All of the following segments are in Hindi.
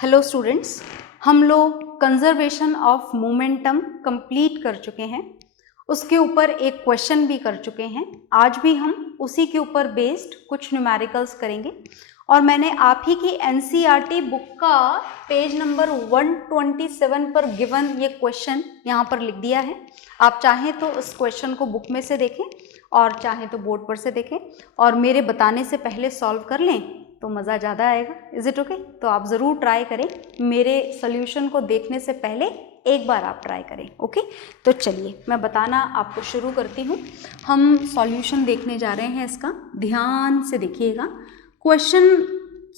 हेलो स्टूडेंट्स, हम लोग कंजर्वेशन ऑफ मोमेंटम कंप्लीट कर चुके हैं। उसके ऊपर एक क्वेश्चन भी कर चुके हैं। आज भी हम उसी के ऊपर बेस्ड कुछ न्यूमेरिकल्स करेंगे और मैंने आप ही की एनसीईआरटी बुक का पेज नंबर 127 पर गिवन ये क्वेश्चन यहाँ पर लिख दिया है। आप चाहें तो इस क्वेश्चन को बुक में से देखें और चाहें तो बोर्ड पर से देखें और मेरे बताने से पहले सॉल्व कर लें तो मज़ा ज़्यादा आएगा। Is it okay? तो आप ज़रूर ट्राई करें, मेरे सोल्यूशन को देखने से पहले एक बार आप ट्राई करें। ओके, तो चलिए मैं बताना आपको शुरू करती हूँ। हम सॉल्यूशन देखने जा रहे हैं इसका, ध्यान से देखिएगा। क्वेश्चन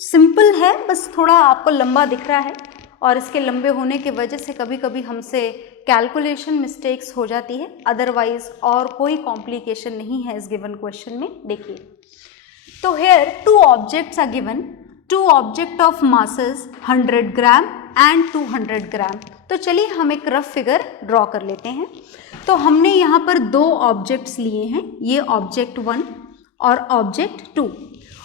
सिंपल है, बस थोड़ा आपको लंबा दिख रहा है और इसके लंबे होने की वजह से कभी कभी हमसे कैलकुलेशन मिस्टेक्स हो जाती है, अदरवाइज और कोई कॉम्प्लिकेशन नहीं है इस गिवन क्वेश्चन में। देखिए, तो here two objects are given, two object of masses 100 gram and 200 ग्राम। तो चलिए हम एक रफ फिगर ड्रॉ कर लेते हैं। तो हमने यहाँ पर दो ऑब्जेक्ट्स लिए हैं, ये ऑब्जेक्ट 1 और ऑब्जेक्ट 2।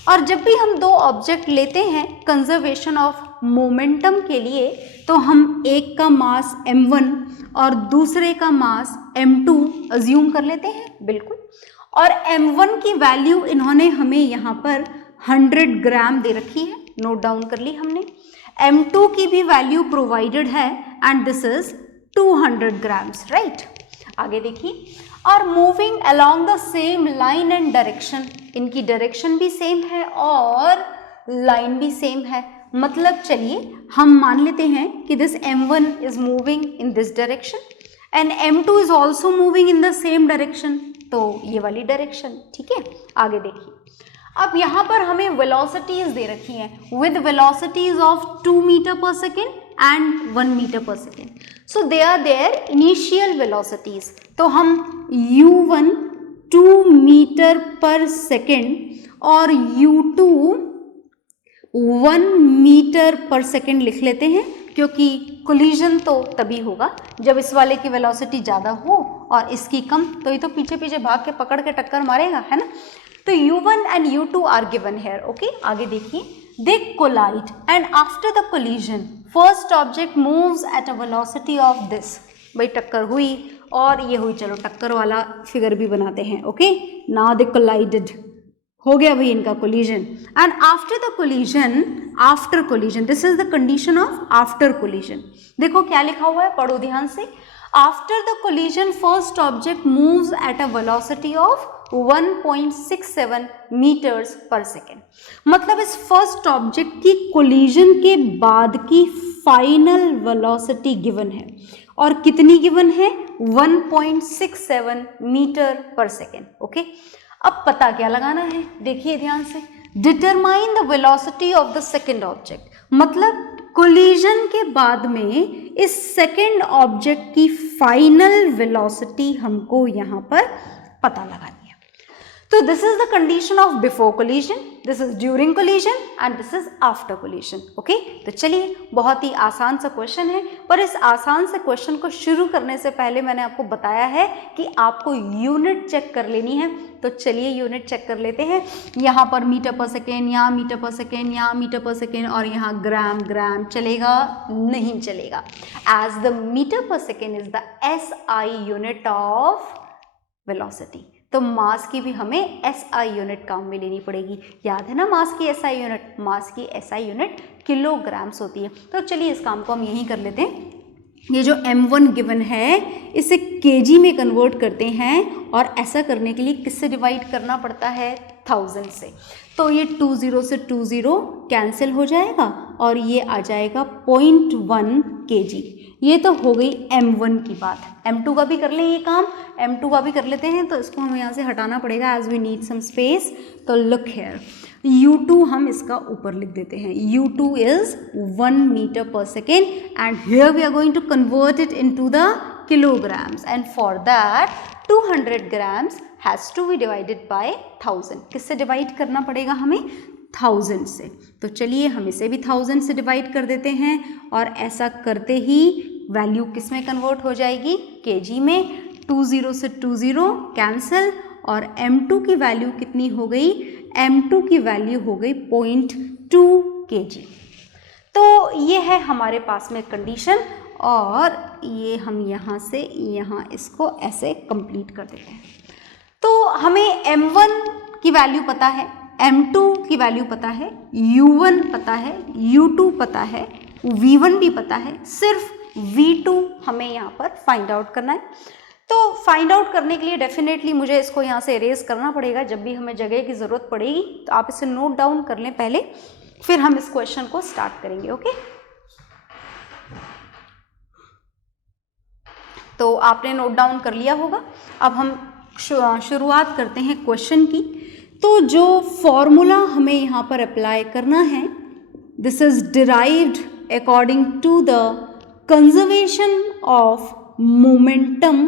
और जब भी हम दो ऑब्जेक्ट लेते हैं कंजर्वेशन ऑफ मोमेंटम के लिए, तो हम एक का मास m1 और दूसरे का मास m2 अज्यूम कर लेते हैं, बिल्कुल। और m1 की वैल्यू इन्होंने हमें यहाँ पर 100 ग्राम दे रखी है, नोट डाउन कर ली हमने। m2 की भी वैल्यू प्रोवाइडेड है and this is 200 grams, right. आगे देखिए, और moving along the same line and direction, इनकी डायरेक्शन भी सेम है और लाइन भी सेम है। मतलब चलिए हम मान लेते हैं कि this m1 is moving in this direction and m2 is also moving in the same direction, तो ये वाली डायरेक्शन, ठीक है। आगे देखिए, अब यहाँ पर हमें वेलोसिटीज दे रखी हैं with velocities of 2 metre per second and 1 metre per second. So they are their initial velocities. तो हम u1 2 मीटर पर सेकेंड और u2 1 मीटर पर सेकेंड लिख लेते हैं, क्योंकि कोलिजन तो तभी होगा जब इस वाले की वेलोसिटी ज़्यादा हो और इसकी कम, तो ये तो पीछे पीछे भाग के पकड़ के टक्कर मारेगा, है ना। तो u1 and u2 are given here. Okay, आगे देखिए, they collide and after the collision first object moves at a velocity of this. भाई टक्कर हुई और ये हुई, चलो टक्कर वाला फिगर भी बनाते हैं। ओके, नाउ दे कोलाइडेड, हो गया भाई इनका collision. And after the collision, after collision, this is the condition of after collision. देखो क्या लिखा हुआ है, पढ़ो ध्यान से। After the collision first object moves at a velocity of 1.67 metres per second. मतलब इस फर्स्ट ऑब्जेक्ट की कोलिजन के बाद की फाइनल वेलोसिटी गिवन है, और कितनी गिवन है? 1.67 मीटर पर सेकेंड। ओके, अब पता क्या लगाना है, देखिए ध्यान से। Determine the velocity of the second object, मतलब कोलिजन के बाद में इस सेकेंड ऑब्जेक्ट की फाइनल वेलोसिटी हमको यहाँ पर पता लगानी है। तो this is the condition of before collision, this is during collision and this is after collision. Okay, तो चलिए, बहुत ही आसान सा क्वेश्चन है, पर इस आसान से क्वेश्चन को शुरू करने से पहले मैंने आपको बताया है कि आपको यूनिट चेक कर लेनी है। तो चलिए यूनिट चेक कर लेते हैं। यहाँ पर मीटर पर सेकेंड, यहाँ मीटर पर सेकेंड, यहाँ मीटर पर सेकेंड और यहाँ ग्राम। ग्राम चलेगा? नहीं चलेगा, as the metre per second is the SI unit of velocity. तो मास की भी हमें SI यूनिट काम में लेनी पड़ेगी। याद है ना मास की SI यूनिट? मास की SI यूनिट किलोग्राम्स होती है। तो चलिए इस काम को हम यहीं कर लेते हैं। ये जो m1 गिवन है इसे kg में कन्वर्ट करते हैं, और ऐसा करने के लिए किससे डिवाइड करना पड़ता है? 1000 से। तो ये 20 से 20 कैंसिल हो जाएगा और ये आ जाएगा 0.1 kg। ये तो हो गई m1 की बात। m2 का भी कर लें ये काम, m2 का भी कर लेते हैं। तो इसको हमें यहाँ से हटाना पड़ेगा as we need some space. तो लुक हेयर, u2 हम इसका ऊपर लिख देते हैं। u2 is 1 metre per second and here we are going to convert it into the kilograms, and for that 200 grams has to be divided by 1000। किससे डिवाइड करना पड़ेगा हमें? 1000 से। तो चलिए हम इसे भी 1000 से डिवाइड कर देते हैं, और ऐसा करते ही वैल्यू किस में कन्वर्ट हो जाएगी? kg में। 20 से 20 कैंसिल, और m2 की वैल्यू कितनी हो गई? m2 की वैल्यू हो गई 0.2 kg। तो ये है हमारे पास में कंडीशन, और ये हम यहाँ से यहाँ इसको ऐसे कंप्लीट कर देते हैं। तो हमें m1 की वैल्यू पता है, m2 की वैल्यू पता है, u1 पता है, u2 पता है, v1 भी पता है, सिर्फ v2 हमें यहाँ पर फाइंड आउट करना है। तो फाइंड आउट करने के लिए डेफिनेटली मुझे इसको यहाँ से इरेज करना पड़ेगा। जब भी हमें जगह की ज़रूरत पड़ेगी तो आप इसे नोट डाउन कर लें पहले, फिर हम इस क्वेश्चन को स्टार्ट करेंगे। ओके, तो आपने नोट डाउन कर लिया होगा। अब हम शुरुआत करते हैं क्वेश्चन की। तो जो फॉर्मूला हमें यहाँ पर अप्लाई करना है, this is derived according to the conservation of momentum.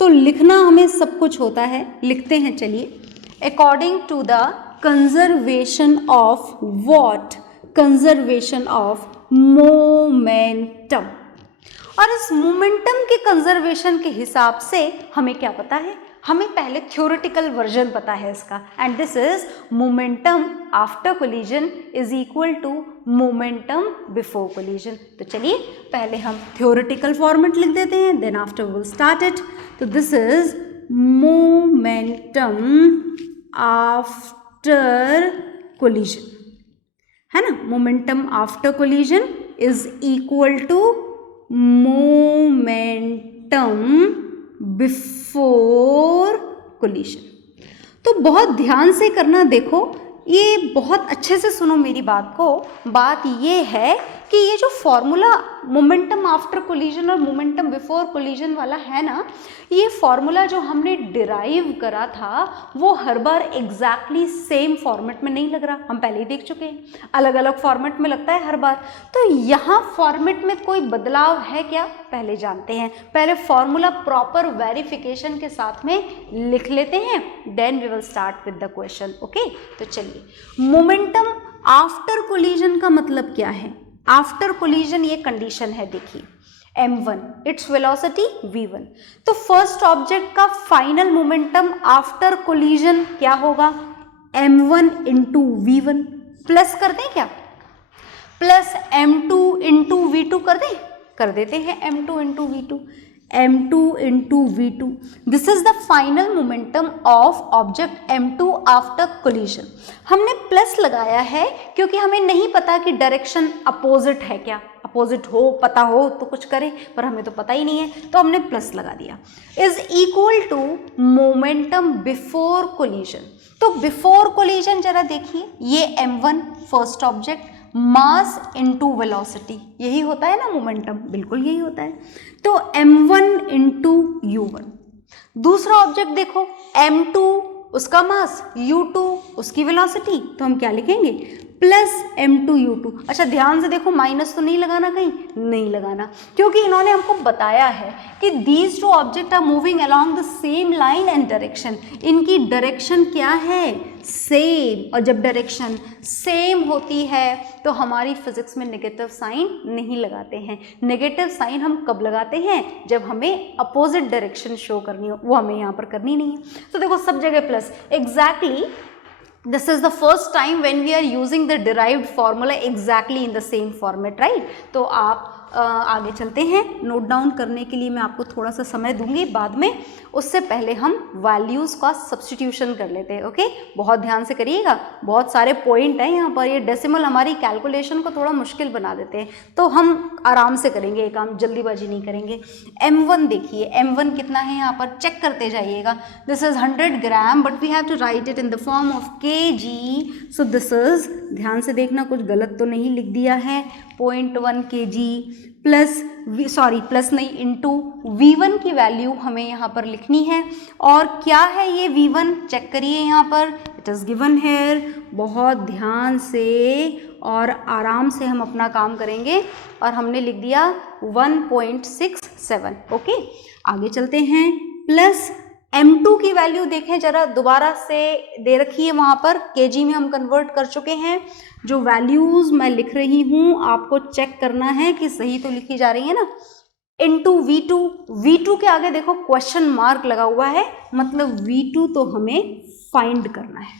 तो लिखना हमें सब कुछ होता है, लिखते हैं चलिए। According to the conservation of what? Conservation of momentum. और इस मोमेंटम के कंजर्वेशन के हिसाब से हमें क्या पता है? हमें पहले थ्योरेटिकल वर्जन पता है इसका, and this is momentum after collision is equal to momentum before collision. तो चलिए पहले हम थ्योरेटिकल फॉर्मेट लिख देते हैं, then after will start it. तो this is momentum after collision, है ना। Momentum after collision is equal to momentum before collision. तो बहुत ध्यान से करना, देखो ये बहुत अच्छे से सुनो मेरी बात को। बात ये है कि ये जो फॉर्मूला मोमेंटम आफ्टर कोलिजन और मोमेंटम बिफोर कोलिजन वाला है ना, ये फॉर्मूला जो हमने डिराइव करा था वो हर बार एग्जैक्टली सेम फॉर्मेट में नहीं लग रहा, हम पहले ही देख चुके हैं, अलग अलग फॉर्मेट में लगता है हर बार। तो यहाँ फॉर्मेट में कोई बदलाव है क्या, पहले जानते हैं। पहले फॉर्मूला प्रॉपर वेरिफिकेशन के साथ में लिख लेते हैं, then we will start with the question. Okay, तो चलिए, मोमेंटम आफ्टर कोलिजन का मतलब क्या है? आफ्टर कोलिजन ये कंडीशन है, देखिए m1 इट्स वेलोसिटी v1। तो फर्स्ट ऑब्जेक्ट का फाइनल मोमेंटम आफ्टर कोलिजन क्या होगा? m1 into v1। प्लस कर दें क्या? प्लस m2 इंटू v2 कर दें? कर देते हैं m2 into v2। m2 into v2, this is the final momentum of object m2 after collision. हमने प्लस लगाया है क्योंकि हमें नहीं पता कि डायरेक्शन अपोजिट है क्या। अपोजिट हो, पता हो तो कुछ करें, पर हमें तो पता ही नहीं है, तो हमने प्लस लगा दिया। Is equal to momentum before collision. तो बिफोर कोलिजन जरा देखिए, ये m1 first object, mass into velocity, यही होता है ना मोमेंटम, बिल्कुल यही होता है। तो m1 इंटू u1। दूसरा ऑब्जेक्ट देखो, m2 उसका मास, u2 उसकी वेलोसिटी, तो हम क्या लिखेंगे? Plus m2 u2। अच्छा ध्यान से देखो, माइनस तो नहीं लगाना, कहीं नहीं लगाना, क्योंकि इन्होंने हमको बताया है कि these two object are moving along the same line and direction. इनकी डायरेक्शन क्या है? सेम। और जब डायरेक्शन सेम होती है तो हमारी फिजिक्स में नेगेटिव साइन नहीं लगाते हैं। नेगेटिव साइन हम कब लगाते हैं? जब हमें अपोजिट डायरेक्शन शो करनी हो, वो हमें यहाँ पर करनी नहीं है। तो देखो सब जगह plus, exactly this is the first time when we are using the derived formula exactly in the same format, right? तो आप आगे चलते हैं। नोट डाउन करने के लिए मैं आपको थोड़ा सा समय दूंगी बाद में, उससे पहले हम वैल्यूज़ का सब्स्टिट्यूशन कर लेते हैं। ओके, बहुत ध्यान से करिएगा, बहुत सारे पॉइंट हैं यहाँ पर, ये डेसिमल हमारी कैलकुलेशन को थोड़ा मुश्किल बना देते हैं, तो हम आराम से करेंगे ये काम, जल्दीबाजी नहीं करेंगे। m1 देखिए, m1 कितना है यहाँ पर, चेक करते जाइएगा। This is 100 gram, but we have to write it in the form of kg। So this is, ध्यान से देखना कुछ गलत तो नहीं लिख दिया है, 0.1 kg प्लस सॉरी प्लस नहीं, इंटू v1 की वैल्यू हमें यहाँ पर लिखनी है। और क्या है ये v1, चेक करिए यहाँ पर, इट इज़ गिवन हेयर। बहुत ध्यान से और आराम से हम अपना काम करेंगे, और हमने लिख दिया 1.67। ओके, आगे चलते हैं। प्लस m2 की वैल्यू देखें जरा, दोबारा से दे रखी है वहाँ पर, kg में हम कन्वर्ट कर चुके हैं। जो वैल्यूज़ मैं लिख रही हूँ आपको चेक करना है कि सही तो लिखी जा रही है ना। इंटू v2, v2 के आगे देखो क्वेश्चन मार्क लगा हुआ है, मतलब v2 तो हमें फाइंड करना है।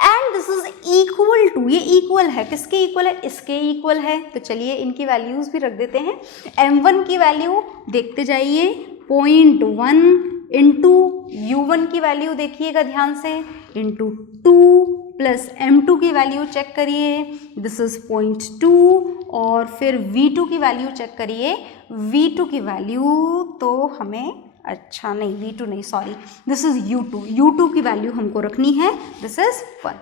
And this is equal to, ये इक्वल है, किसके इक्वल है, इसके इक्वल है। तो चलिए इनकी वैल्यूज भी रख देते हैं। m1 की वैल्यू देखते जाइए 0.1 इंटू u1 की वैल्यू देखिएगा ध्यान से, इंटू 2 प्लस m2 की वैल्यू चेक करिए, दिस इज 0.2, और फिर v2 की वैल्यू चेक करिए, v2 की वैल्यू तो हमें, अच्छा नहीं v2 नहीं, सॉरी, दिस इज u2 की वैल्यू हमको रखनी है, दिस इज 1।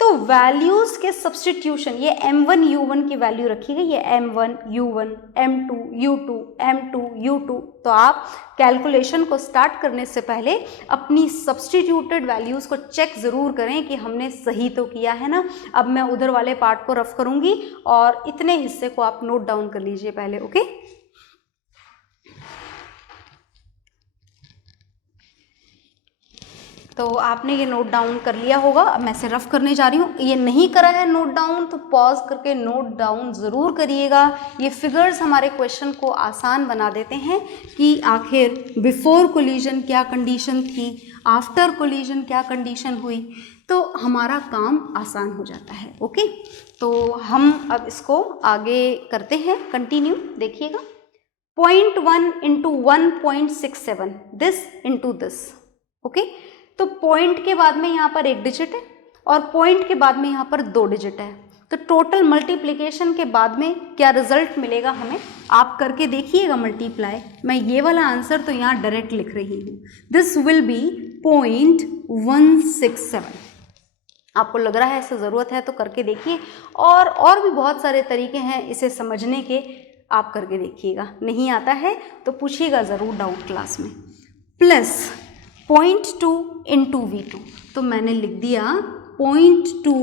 तो वैल्यूज के सब्स्टिट्यूशन, ये m1 u1 की वैल्यू रखी गई, ये m1 u1 m2 u2 m2 u2। तो आप कैलकुलेशन को स्टार्ट करने से पहले अपनी सब्स्टिट्यूटेड वैल्यूज को चेक ज़रूर करें कि हमने सही तो किया है ना। अब मैं उधर वाले पार्ट को रफ करूंगी और इतने हिस्से को आप नोट डाउन कर लीजिए पहले, ओके। तो आपने ये नोट डाउन कर लिया होगा। अब मैं इसे रफ करने जा रही हूँ। ये नहीं करा है नोट डाउन तो पॉज करके नोट डाउन ज़रूर करिएगा। ये फिगर्स हमारे क्वेश्चन को आसान बना देते हैं कि आखिर बिफोर कोलिजन क्या कंडीशन थी, आफ्टर कोलिजन क्या कंडीशन हुई, तो हमारा काम आसान हो जाता है, ओके। तो हम अब इसको आगे करते हैं, कंटिन्यू देखिएगा। 0.1 into 1.67, this into this, okay. तो पॉइंट के बाद में यहाँ पर एक डिजिट है और पॉइंट के बाद में यहाँ पर 2 डिजिट है। तो टोटल मल्टीप्लिकेशन के बाद में क्या रिजल्ट मिलेगा हमें, आप करके देखिएगा मल्टीप्लाई। मैं ये वाला आंसर तो यहाँ डायरेक्ट लिख रही हूँ, दिस विल बी 0.167। आपको लग रहा है ऐसे ज़रूरत है तो करके देखिए, और भी बहुत सारे तरीके हैं इसे समझने के, आप करके देखिएगा। नहीं आता है तो पूछिएगा ज़रूर डाउट क्लास में। प्लस 0.2 इंटू v2, तो मैंने लिख दिया 0.2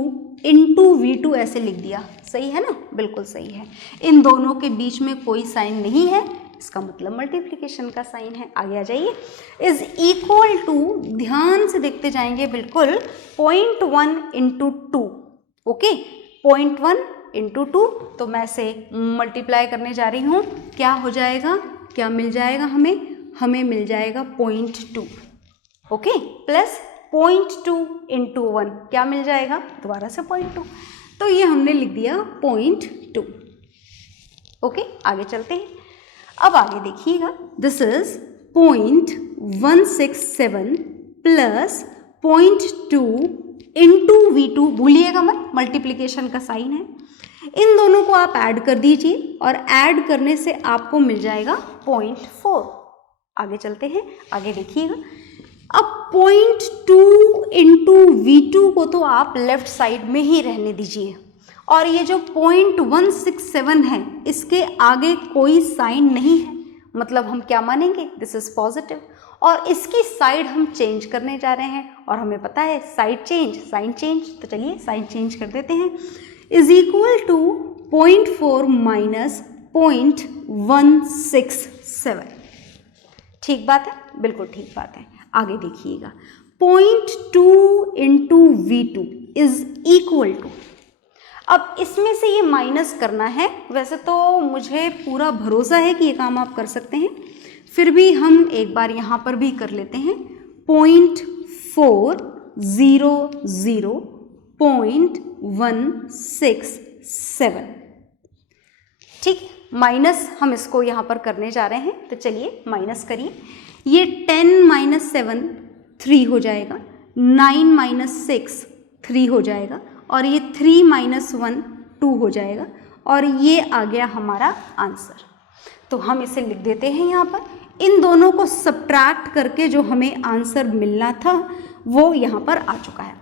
इंटू v2, ऐसे लिख दिया, सही है ना, बिल्कुल सही है। इन दोनों के बीच में कोई साइन नहीं है, इसका मतलब मल्टीप्लिकेशन का साइन है। आगे आ जाइए। इज इक्वल टू, ध्यान से देखते जाएंगे बिल्कुल, 0.1 इंटू 2, ओके, 0.1 इंटू 2। तो मैं से मल्टीप्लाई करने जा रही हूँ, क्या हो जाएगा, क्या मिल जाएगा हमें मिल जाएगा 0.2, ओके, प्लस 0.2 इंटू 1 क्या मिल जाएगा, दोबारा से 0.2। तो ये हमने लिख दिया 0.2, ओके। आगे चलते हैं। अब आगे देखिएगा, this is 0.167 plus 0.2 into v2, भूलिएगा मत मल्टीप्लिकेशन का साइन है। इन दोनों को आप ऐड कर दीजिए और ऐड करने से आपको मिल जाएगा 0.4। आगे चलते हैं, आगे देखिएगा। अब 0.2 इंटू v2 को तो आप लेफ्ट साइड में ही रहने दीजिए, और ये जो 0.167 है इसके आगे कोई साइन नहीं है, मतलब हम क्या मानेंगे, दिस इज पॉजिटिव, और इसकी साइड हम चेंज करने जा रहे हैं, और हमें पता है साइड चेंज साइन चेंज, तो चलिए साइन चेंज कर देते हैं। इज इक्वल टू 0.4 माइनस 0.167, ठीक बात है, बिल्कुल ठीक बात है। आगे देखिएगा, 0.2 into v2 is equal to, अब इसमें से ये माइनस करना है। वैसे तो मुझे पूरा भरोसा है कि ये काम आप कर सकते हैं, फिर भी हम एक बार यहाँ पर भी कर लेते हैं। 0.400.167, ठीक, माइनस हम इसको यहाँ पर करने जा रहे हैं, तो चलिए माइनस करिए। ये 10 माइनस 7 3 हो जाएगा, 9 माइनस 6 3 हो जाएगा, और ये 3 माइनस 1 2 हो जाएगा, और ये आ गया हमारा आंसर। तो हम इसे लिख देते हैं यहाँ पर। इन दोनों को सब्ट्रैक्ट करके जो हमें आंसर मिलना था वो यहाँ पर आ चुका है।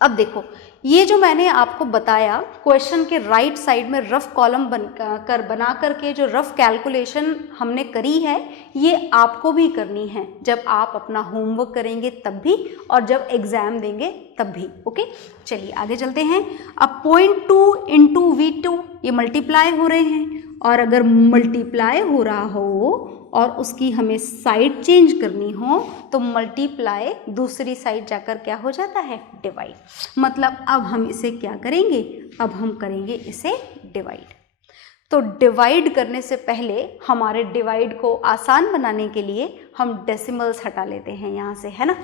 अब देखो, ये जो मैंने आपको बताया, क्वेश्चन के राइट साइड में रफ कॉलम बना करके जो रफ कैलकुलेशन हमने करी है, ये आपको भी करनी है जब आप अपना होमवर्क करेंगे तब भी, और जब एग्जाम देंगे तब भी, ओके। चलिए आगे चलते हैं। अब 0.2 इंटू v2 ये मल्टीप्लाई हो रहे हैं, और अगर मल्टीप्लाई हो रहा हो और उसकी हमें साइड चेंज करनी हो तो मल्टीप्लाई दूसरी साइड जाकर क्या हो जाता है, डिवाइड। मतलब अब हम इसे क्या करेंगे, अब हम करेंगे इसे डिवाइड। तो डिवाइड करने से पहले हमारे डिवाइड को आसान बनाने के लिए हम डेसिमल्स हटा लेते हैं यहाँ से, है ना।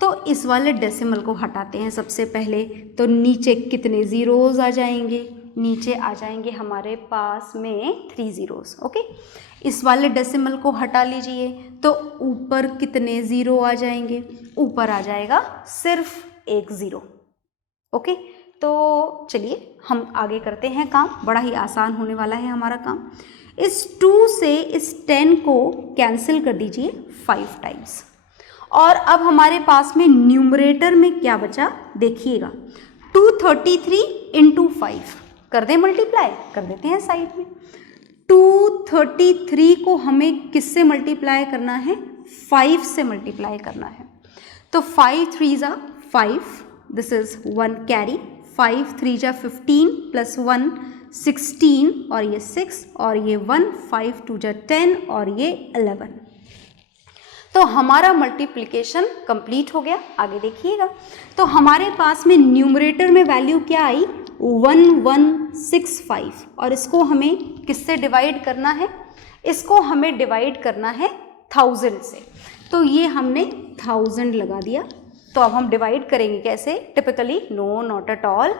तो इस वाले डेसिमल को हटाते हैं सबसे पहले। तो नीचे कितने ज़ीरोज़ आ जाएंगे, नीचे आ जाएंगे हमारे पास में 3 ज़ीरोज़। ओके, इस वाले डेसिमल को हटा लीजिए तो ऊपर कितने ज़ीरो आ जाएंगे, ऊपर आ जाएगा सिर्फ 1 ज़ीरो। ओके, तो चलिए हम आगे करते हैं काम, बड़ा ही आसान होने वाला है हमारा काम। इस 2 से इस 10 को कैंसिल कर दीजिए 5 टाइम्स। और अब हमारे पास में न्यूमरेटर में क्या बचा देखिएगा, 233 इंटू 5 कर दें मल्टीप्लाई, कर देते हैं साइड में। 233 को हमें किससे मल्टीप्लाई करना है, 5 से मल्टीप्लाई करना है। तो 5 3 जा 5, दिस इज 1 कैरी, 5 3 जा 15 प्लस 1 16 और ये 6 और ये 1, 5 2 जा 10 और ये 11। तो हमारा मल्टीप्लिकेशन कंप्लीट हो गया। आगे देखिएगा, तो हमारे पास में न्यूमरेटर में वैल्यू क्या आई, 1165, और इसको हमें किससे डिवाइड करना है, इसको हमें डिवाइड करना है 1000 से। तो ये हमने 1000 लगा दिया। तो अब हम डिवाइड करेंगे कैसे, typically no not at all,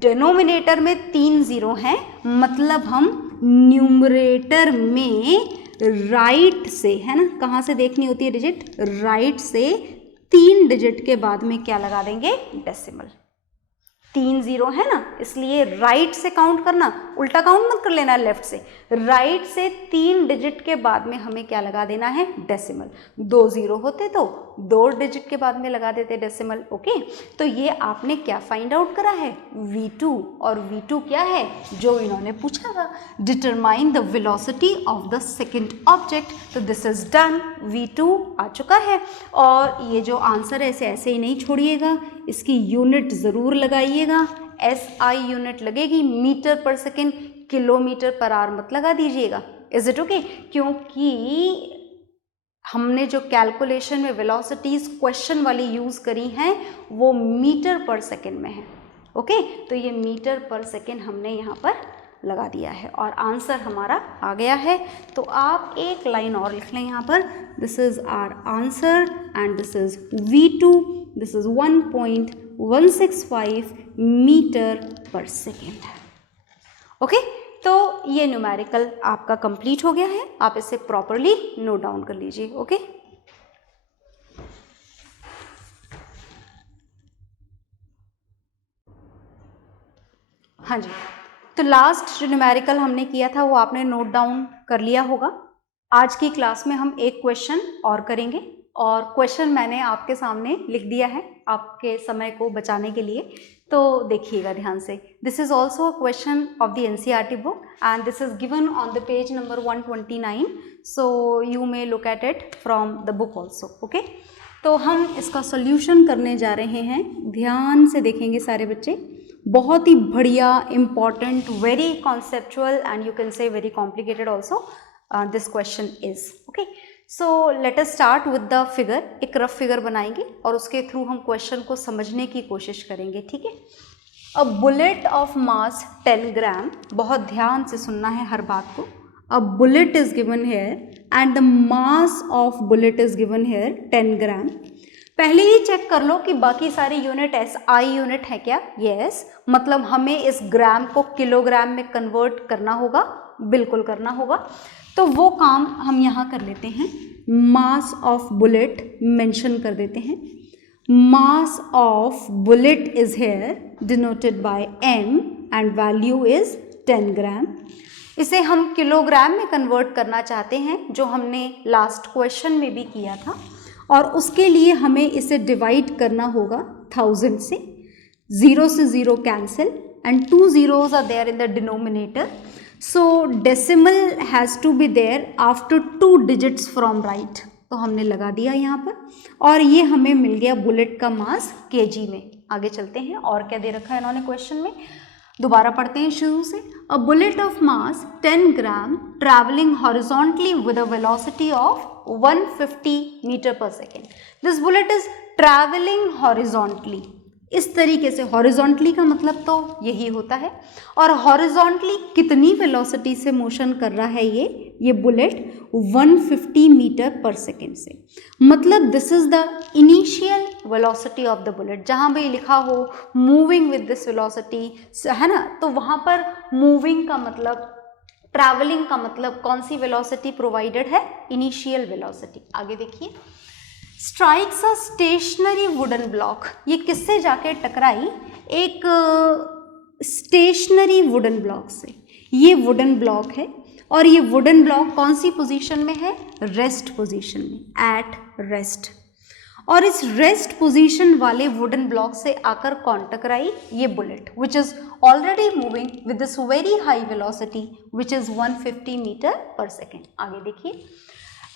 denominator में 3 ज़ीरो हैं, मतलब हम न्यूमरेटर में राइट से, है ना, कहाँ से देखनी होती है डिजिट, राइट से 3 डिजिट के बाद में क्या लगा देंगे, डेसिमल। 3 ज़ीरो है ना, इसलिए राइट से काउंट करना, उल्टा काउंट मत कर लेना लेफ्ट से, राइट से 3 डिजिट के बाद में हमें क्या लगा देना है, डेसिमल। 2 ज़ीरो होते तो 2 डिजिट के बाद में लगा देते डेसिमल। ओके, तो ये आपने क्या फाइंड आउट करा है, V2, और V2 क्या है जो इन्होंने पूछा था, determine the velocity of the second object. तो दिस इज डन, V2 आ चुका है। और ये जो आंसर है इसे ऐसे ही नहीं छोड़िएगा, इसकी यूनिट ज़रूर लगाइएगा, SI यूनिट लगेगी, metre per second, kilometre per hour मत लगा दीजिएगा। इज इट ओके, क्योंकि हमने जो कैलकुलेशन में वेलोसिटीज क्वेश्चन वाली यूज़ करी हैं वो मीटर पर सेकेंड में है। ओके, तो ये मीटर पर सेकेंड हमने यहाँ पर लगा दिया है और आंसर हमारा आ गया है। तो आप एक लाइन और लिख लें यहाँ पर, this is our answer and this is V2, this is 1.165 metre per second. Okay, तो ये न्यूमेरिकल आपका कंप्लीट हो गया है, आप इसे प्रॉपरली नोट डाउन कर लीजिए। ओके, हाँ जी, तो लास्ट जो न्यूमेरिकल हमने किया था वो आपने नोट डाउन कर लिया होगा। आज की क्लास में हम एक क्वेश्चन और करेंगे और क्वेश्चन मैंने आपके सामने लिख दिया है आपके समय को बचाने के लिए, तो देखिएगा ध्यान से। This is also a question of the NCERT book and this is given on the page number 129, so you may look at it from the book also. Okay, तो हम इसका सोल्यूशन करने जा रहे हैं, ध्यान से देखेंगे सारे बच्चे। बहुत ही बढ़िया, important, very conceptual and you can say very complicated also this question is. Okay, so let us start with the figure. एक रफ फिगर बनाएंगे और उसके थ्रू हम क्वेश्चन को समझने की कोशिश करेंगे, ठीक है। अ बुलेट ऑफ मास 10 ग्राम, बहुत ध्यान से सुनना है हर बात को। A bullet is given here and the mass of bullet is given here 10 ग्राम। पहले ही चेक कर लो कि बाकी सारी यूनिट SI यूनिट है क्या। यस, मतलब हमें इस ग्राम को किलोग्राम में कन्वर्ट करना होगा, बिल्कुल करना होगा। तो वो काम हम यहाँ कर लेते हैं। मास ऑफ बुलेट मेंशन कर देते हैं। मास of bullet is here denoted by M and value is 10 ग्राम। इसे हम किलोग्राम में कन्वर्ट करना चाहते हैं, जो हमने लास्ट क्वेश्चन में भी किया था, और उसके लिए हमें इसे डिवाइड करना होगा 1000 से। 0 से 0 cancel and 2 zeros are there in the denominator, so decimal has to be there after 2 digits from right. तो हमने लगा दिया यहाँ पर और ये हमें मिल गया बुलेट का मास kg में। आगे चलते हैं, और क्या दे रखा है इन्होंने क्वेश्चन में, दोबारा पढ़ते हैं शुरू से। A bullet of mass 10 gram travelling horizontally with a velocity of 150 metre per second. This bullet is travelling horizontally, इस तरीके से हॉरिजॉन्टली का मतलब तो यही होता है। और हॉरिजॉन्टली कितनी वेलोसिटी से मोशन कर रहा है ये बुलेट 150 मीटर पर सेकेंड से। मतलब this is the initial velocity of the bullet. जहाँ भी लिखा हो मूविंग विद दिस वेलोसिटी, है ना, तो वहाँ पर मूविंग का मतलब, ट्रैवलिंग का मतलब कौन सी वेलोसिटी प्रोवाइडेड है, इनिशियल वेलोसिटी। आगे देखिए, strikes a stationary wooden block, ये किससे जाके टकराई, एक स्टेशनरी वुडन ब्लॉक से। ये वुडन ब्लॉक है और ये वुडन ब्लॉक कौन सी पोजीशन में है, रेस्ट पोजीशन में, एट रेस्ट। और इस रेस्ट पोजीशन वाले वुडन ब्लॉक से आकर कौन टकराई, ये bullet, which is already moving with this very high velocity which is 150 metre per second. आगे देखिए,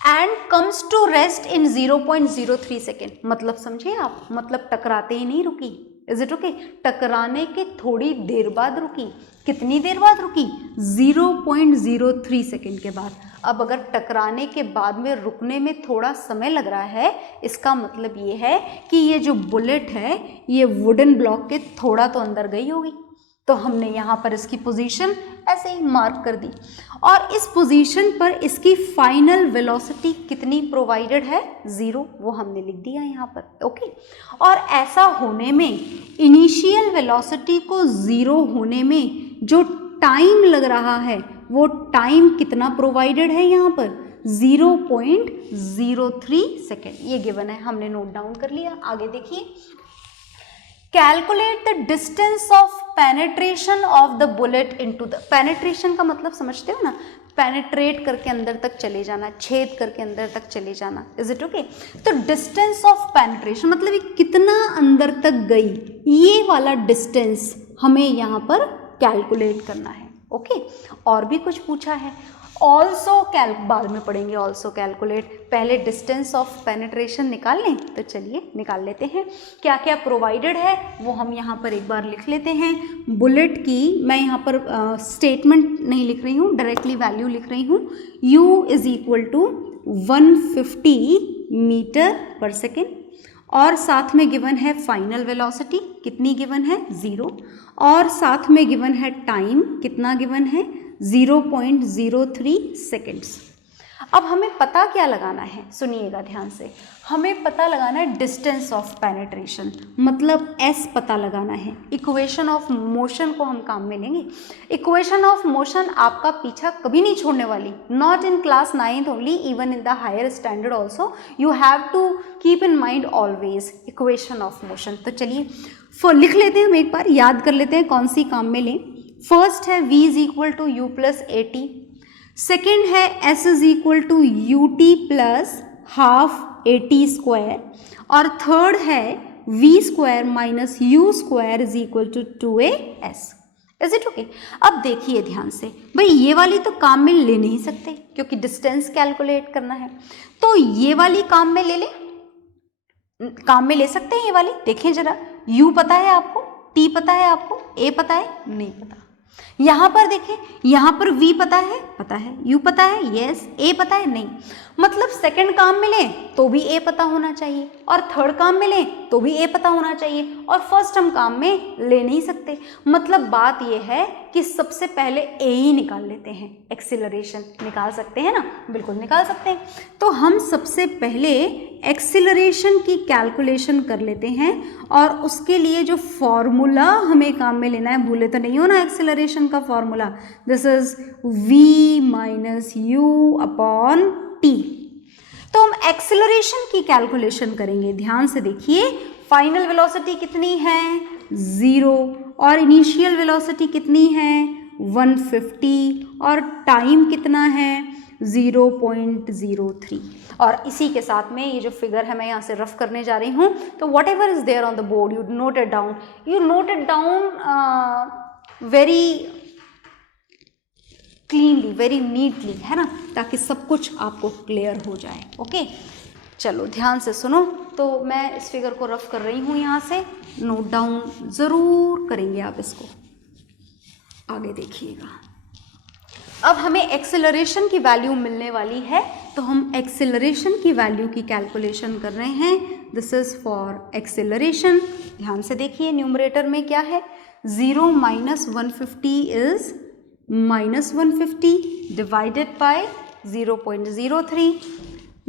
and comes to rest in 0.03 second. मतलब समझे आप, मतलब टकराते ही नहीं रुकी। इज इट ओके, टकराने के थोड़ी देर बाद रुकी। कितनी देर बाद रुकी, 0.03 सेकेंड के बाद। अब अगर टकराने के बाद में रुकने में थोड़ा समय लग रहा है, इसका मतलब ये है कि ये जो बुलेट है ये वुडन ब्लॉक के थोड़ा तो अंदर गई होगी। तो हमने यहाँ पर इसकी पोजीशन ऐसे ही मार्क कर दी और इस पोजीशन पर इसकी फाइनल वेलोसिटी कितनी प्रोवाइडेड है, 0, वो हमने लिख दिया यहाँ पर। ओके, और ऐसा होने में इनिशियल वेलोसिटी को 0 होने में जो टाइम लग रहा है वो टाइम कितना प्रोवाइडेड है यहाँ पर, 0.03 सेकेंड। ये गिवन है, हमने नोट डाउन कर लिया। आगे देखिए, calculate the distance of penetration of the bullet into the, penetration का मतलब समझते हो ना, पेनेट्रेट करके अंदर तक चले जाना, छेद करके अंदर तक चले जाना। इज इट ओके, तो डिस्टेंस ऑफ पेनेट्रेशन मतलब ये कितना अंदर तक गई, ये वाला डिस्टेंस हमें यहाँ पर कैलकुलेट करना है। ओके, और भी कुछ पूछा है, ऑल्सो बाद में पढ़ेंगे ऑल्सो कैलकुलेट, पहले डिस्टेंस ऑफ पेनिट्रेशन निकाल लें। तो चलिए निकाल लेते हैं, क्या क्या प्रोवाइडेड है वो हम यहाँ पर एक बार लिख लेते हैं। बुलेट की मैं यहाँ पर स्टेटमेंट नहीं लिख रही हूँ, डायरेक्टली वैल्यू लिख रही हूँ। u is equal to 150 metre per second और साथ में गिवन है फाइनल वेलोसिटी, कितनी गिवन है, 0, और साथ में गिवन है टाइम, कितना गिवन है, 0.03 सेकेंड्स। अब हमें पता क्या लगाना है, सुनिएगा ध्यान से, हमें पता लगाना है डिस्टेंस ऑफ पेनिट्रेशन, मतलब s पता लगाना है। इक्वेशन ऑफ मोशन को हम काम में लेंगे। इक्वेशन ऑफ मोशन आपका पीछा कभी नहीं छोड़ने वाली, not in class 9th only, even in the higher standard also you have to keep in mind always equation of motion. तो चलिए लिख लेते हैं, हम एक बार याद कर लेते हैं कौन सी काम में लें। फर्स्ट है v is equal to u plus a t, second है s is equal to u t plus half a t square, और थर्ड है v square minus u square is equal to 2as। Is it okay. अब देखिए ध्यान से, भाई ये वाली तो काम में ले नहीं सकते क्योंकि डिस्टेंस कैलकुलेट करना है, तो ये वाली काम में ले लें, काम में ले सकते हैं ये वाली। देखें जरा, u पता है आपको, t पता है आपको, a पता है, नहीं पता। यहाँ पर देखें, यहाँ पर v पता है, u पता है, यस, a पता है, नहीं। मतलब सेकंड काम में लें तो भी a पता होना चाहिए और थर्ड काम में लें तो भी a पता होना चाहिए, और फर्स्ट हम काम में ले नहीं सकते। मतलब बात यह है कि सबसे पहले a ही निकाल लेते हैं। एक्सीलरेशन निकाल सकते हैं ना, बिल्कुल निकाल सकते हैं। तो हम सबसे पहले एक्सीलरेशन की कैलकुलेशन कर लेते हैं और उसके लिए जो फॉर्मूला हमें काम में लेना है, भूले तो नहीं हो ना एक्सीलरेशन का formula, this is v minus you upon T. तो हम एक्सीलरेशन की कैलकुलेशन करेंगे, ध्यान से देखिए। फाइनल वेलोसिटी कितनी है, 0, और इनिशियल वेलोसिटी कितनी है, 150, और टाइम कितना है, 0.03। और इसी के साथ में ये जो फिगर है मैं यहाँ से रफ करने जा रही हूँ, तो whatever is there on the board you note it down very cleanly, very neatly, है ना, ताकि सब कुछ आपको क्लियर हो जाए। ओके, चलो ध्यान से सुनो। तो मैं इस फिगर को रफ कर रही हूँ, यहाँ से नोट डाउन ज़रूर करेंगे आप इसको, आगे देखिएगा। अब हमें एक्सेलरेशन की वैल्यू मिलने वाली है, तो हम एक्सेलरेशन की वैल्यू की कैलकुलेशन कर रहे हैं। This is for acceleration. ध्यान से देखिए न्यूमरेटर में क्या है, 0 minus 150 is -150 divided by 0.03,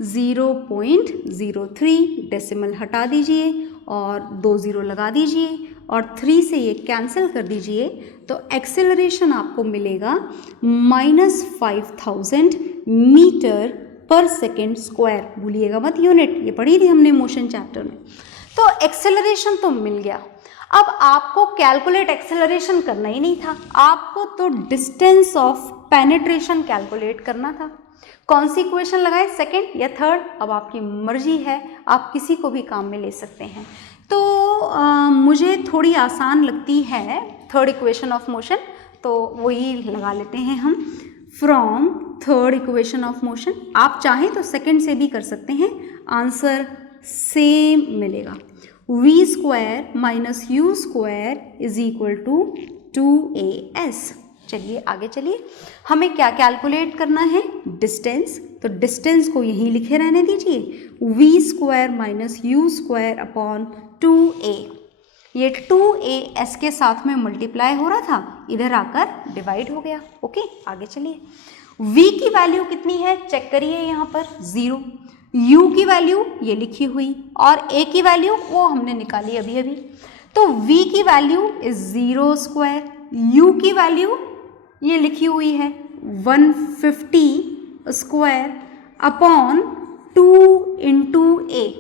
0.03 decimal हटा दीजिए और 2 0 लगा दीजिए और 3 से ये कैंसिल कर दीजिए, तो एक्सेलरेशन आपको मिलेगा -5000 मीटर पर सेकेंड स्क्वायर। भूलिएगा मत यूनिट, ये पढ़ी थी हमने मोशन चैप्टर में। तो एक्सेलरेशन तो मिल गया, अब आपको कैलकुलेट एक्सेलरेशन करना ही नहीं था, आपको तो डिस्टेंस ऑफ पेनिट्रेशन कैलकुलेट करना था। कौन सी इक्वेशन लगाए, सेकंड या थर्ड, अब आपकी मर्जी है, आप किसी को भी काम में ले सकते हैं। तो मुझे थोड़ी आसान लगती है थर्ड इक्वेशन ऑफ मोशन, तो वही लगा लेते हैं हम। From third equation of motion, आप चाहें तो सेकंड से भी कर सकते हैं, आंसर सेम मिलेगा। v square minus u square is equal to 2as। चलिए आगे चलिए, हमें क्या कैलकुलेट करना है, डिस्टेंस। तो डिस्टेंस को यहीं लिखे रहने दीजिए, v square minus u square upon 2a। ये 2a s के साथ में मल्टीप्लाई हो रहा था, इधर आकर डिवाइड हो गया। ओके आगे चलिए, v की वैल्यू कितनी है चेक करिए, यहाँ पर 0, u की वैल्यू ये लिखी हुई और a की वैल्यू वो हमने निकाली अभी अभी। तो v की वैल्यू इज 0 स्क्वायर, u की वैल्यू ये लिखी हुई है 150 स्क्वायर अपॉन 2 इंटू a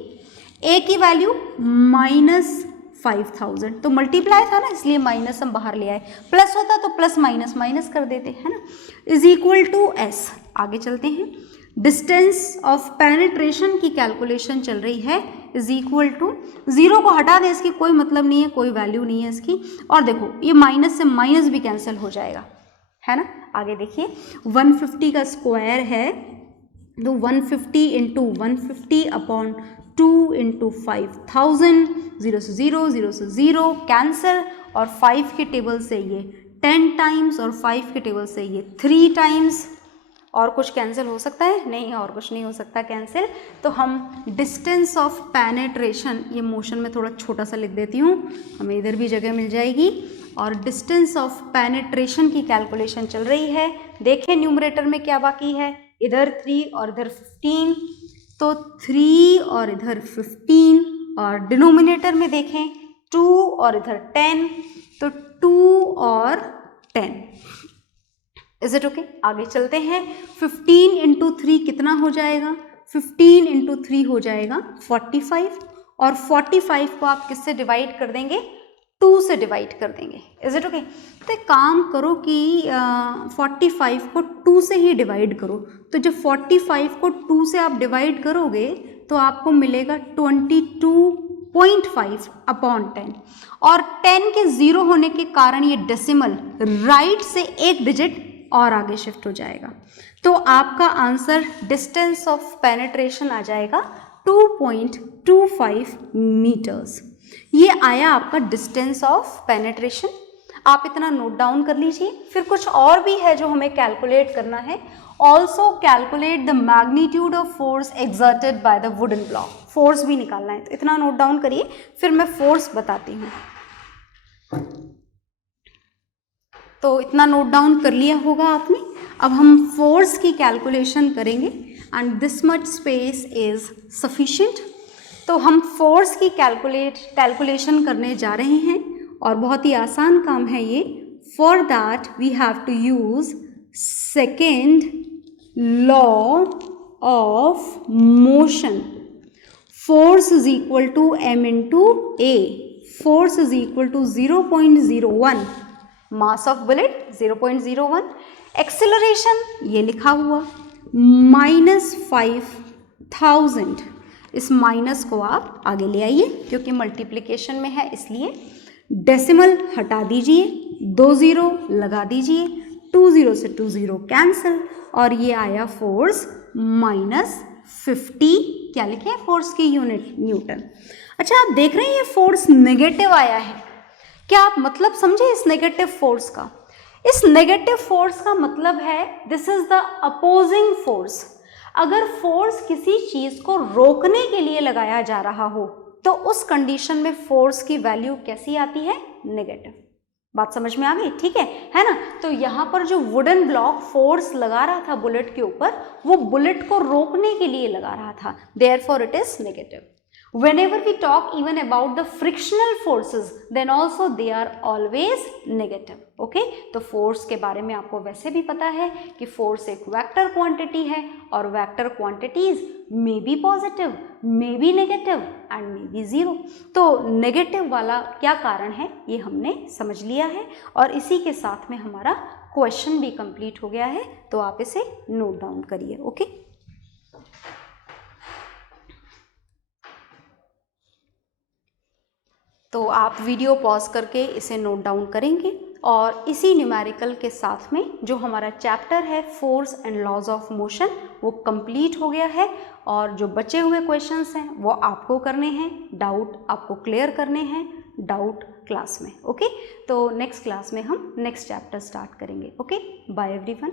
की वैल्यू -5000, तो मल्टीप्लाई था ना इसलिए माइनस हम बाहर ले आए, प्लस होता तो प्लस माइनस माइनस कर देते है ना, इज इक्वल टू s। आगे चलते हैं, डिस्टेंस ऑफ पेनिट्रेशन की कैलकुलेशन चल रही है, इज इक्वल टू 0 को हटा दें, इसकी कोई मतलब नहीं है, कोई वैल्यू नहीं है इसकी। और देखो ये माइनस से माइनस भी कैंसिल हो जाएगा, है ना। आगे देखिए 150 का स्क्वायर है, तो 150 इंटू 150 अपॉन 2 इंटू 5000, 0 से 0, 0 से 0 कैंसिल, और 5 के टेबल से ये 10 टाइम्स और 5 के टेबल से ये 3 टाइम्स। और कुछ कैंसिल हो सकता है? नहीं, और कुछ नहीं हो सकता कैंसिल। तो हम डिस्टेंस ऑफ पेनिट्रेशन, ये मोशन में थोड़ा छोटा सा लिख देती हूँ, हमें इधर भी जगह मिल जाएगी। और डिस्टेंस ऑफ पेनिट्रेशन की कैलकुलेशन चल रही है। देखें न्यूमरेटर में क्या बाकी है, इधर 3 और इधर 15, तो 3 और इधर 15, और डिनोमिनेटर में देखें 2 और इधर 10, तो 2 और 10। Is it okay? आगे चलते हैं, 15 इंटू 3 कितना हो जाएगा, 15 इंटू 3 हो जाएगा 45, और 45 को आप किससे डिवाइड कर देंगे, 2 से डिवाइड कर देंगे। Is it okay? तो एक काम करो कि 45 को 2 से ही डिवाइड करो, तो जब 45 को 2 से आप डिवाइड करोगे तो आपको मिलेगा 22.5 अपॉन 10, और 10 के 0 होने के कारण ये डेसिमल राइट से एक डिजिट और आगे शिफ्ट हो जाएगा। तो आपका आंसर डिस्टेंस ऑफ पेनिट्रेशन आ जाएगा 2.25 मीटर्स। ये आया आपका डिस्टेंस ऑफ पेनिट्रेशन। आप इतना नोट डाउन कर लीजिए। फिर कुछ और भी है जो हमें कैलकुलेट करना है। Also calculate the magnitude of force exerted by the wooden block. Force भी निकालना है, तो इतना नोट डाउन करिए, फिर मैं फोर्स बताती हूँ। तो इतना नोट डाउन कर लिया होगा आपने। अब हम फोर्स की कैलकुलेशन करेंगे, and this much space is sufficient. तो हम फोर्स की कैलकुलेशन करने जा रहे हैं, और बहुत ही आसान काम है ये। For that we have to use second law of motion. Force is equal to m into a। Force is equal to 0.01, mass of bullet 0.01, acceleration ये लिखा हुआ -5000। इस माइनस को आप आगे ले आइए क्योंकि मल्टीप्लिकेशन में है, इसलिए डेसिमल हटा दीजिए, 2 0 लगा दीजिए, 2 0 से 2 0 कैंसिल, और ये आया फोर्स -50। क्या लिखे हैं फोर्स की यूनिट, न्यूटन। अच्छा, आप देख रहे हैं ये फोर्स नेगेटिव आया है। क्या आप मतलब समझे इस नेगेटिव फोर्स का? इस नेगेटिव फोर्स का मतलब है this is the opposing force. अगर फोर्स किसी चीज को रोकने के लिए लगाया जा रहा हो तो उस कंडीशन में फोर्स की वैल्यू कैसी आती है? नेगेटिव। बात समझ में आ गई? ठीक है ना? तो यहाँ पर जो वुडन ब्लॉक फोर्स लगा रहा था बुलेट के ऊपर, वो बुलेट को रोकने के लिए लगा रहा था, therefore it is negative. Whenever we talk even about the frictional forces, then also they are always negative. Okay? तो फोर्स के बारे में आपको वैसे भी पता है कि फोर्स एक वेक्टर क्वांटिटी है और vector quantities may be positive, may be negative and may be zero. तो नेगेटिव वाला क्या कारण है ये हमने समझ लिया है और इसी के साथ में हमारा क्वेश्चन भी कंप्लीट हो गया है, तो आप इसे नोट डाउन करिए। ओके? तो आप वीडियो पॉज करके इसे नोट डाउन करेंगे और इसी न्यूमेरिकल के साथ में जो हमारा चैप्टर है force and laws of motion वो कंप्लीट हो गया है और जो बचे हुए क्वेश्चंस हैं वो आपको करने हैं, डाउट आपको क्लियर करने हैं डाउट क्लास में। ओके? तो नेक्स्ट क्लास में हम नेक्स्ट चैप्टर स्टार्ट करेंगे। ओके? Bye everyone.